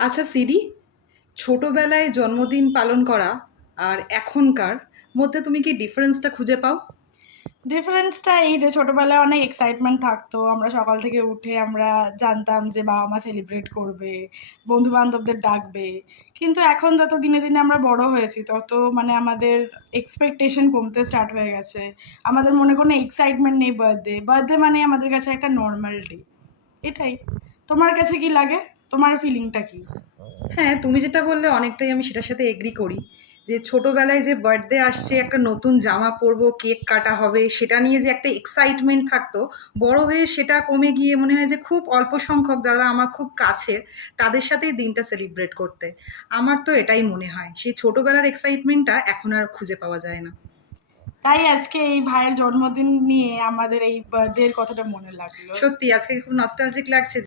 আচ্ছা সিরি, ছোটবেলায় জন্মদিন পালন করা আর এখনকার মধ্যে তুমি কি ডিফারেন্সটা খুঁজে পাও? ডিফারেন্সটা এই যে ছোটবেলায় অনেক এক্সাইটমেন্ট থাকতো, আমরা সকাল থেকে উঠে আমরা জানতাম যে বাবা মা সেলিব্রেট করবে, বন্ধু বান্ধবদের ডাকবে। কিন্তু এখন যত দিনে দিনে আমরা বড় হয়েছি তত মানে আমাদের এক্সপেকটেশন কমতে স্টার্ট হয়ে গেছে। আমাদের মনে কোনো এক্সাইটমেন্ট নেই। বার্থডে বার্থডে মানে আমাদের কাছে একটা নর্মাল ডে। এটাই। তোমার কাছে কি লাগে? তোমার ফিলিংটা কি? হ্যাঁ, তুমি যেটা বললে অনেকটাই আমি সেটার সাথে এগ্রি করি। যে ছোটবেলায় যে বার্থডে আসছে, একটা নতুন জামা পরবো, কেক কাটা হবে, সেটা নিয়ে যে একটা এক্সাইটমেন্ট থাকতো, বড় হয়ে সেটা কমে গিয়ে মনে হয় যে খুব অল্প সংখ্যক যারা আমার খুব কাছের তাদের সাথেই দিনটা সেলিব্রেট করতে। আমার তো এটাই মনে হয়, সেই ছোটবেলার এক্সাইটমেন্টটা এখন আর খুঁজে পাওয়া যায় না। তাই আজকে এই ভাইয়ের জন্মদিন নিয়ে আমাদের এই বার্থডে এর কথাটা মনে লাগলো। সত্যি আজকে খুব নস্টালজিক লাগছে।